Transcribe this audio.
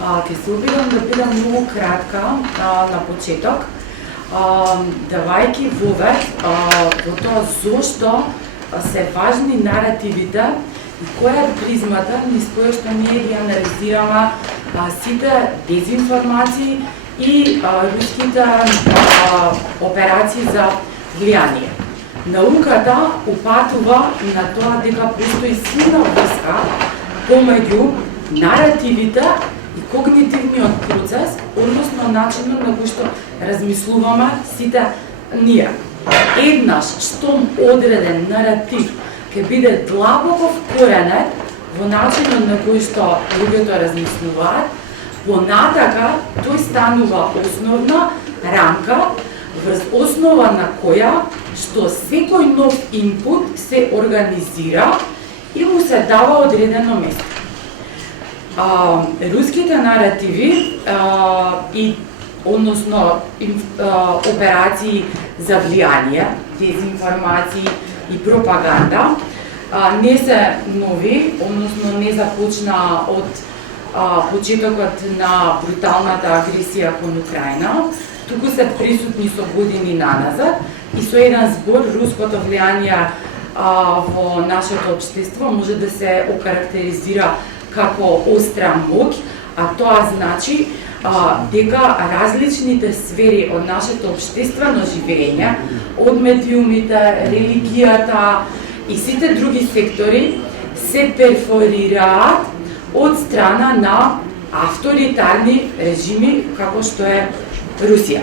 Ќе се обидам да бидам многу кратка на почеток, давајќи вовед во тоа зошто се важни наративите и која е призмата низ која што ние ги анализираме сите дезинформации и руските операции за влијание. Науката упатува на тоа дека постои силна врска помеѓу наративите и когнитивниот процес, односно начинот на кој што размислуваме сите ние. Еднаш штом одреден наратив ќе биде длабоко вкоренет во начинот на кој што луѓето размислуваат, понатака тој станува основна рамка врз основа на која што секој нов инпут се организира и му се дава одредено место. Руските наративи и односно операции за влијание, дезинформации и пропаганда не се нови, односно не започна од почетокот на бруталната агресија кон Украина, туку се присутни со години наназад и со еден збор руското влијание во нашето општество може да се окарактеризира како остра моќ, а тоа значи дека различните сфери од нашето општествено живење, од медиумите, религијата и сите други сектори се перфорираат од страна на авторитарни режими како што е Русија.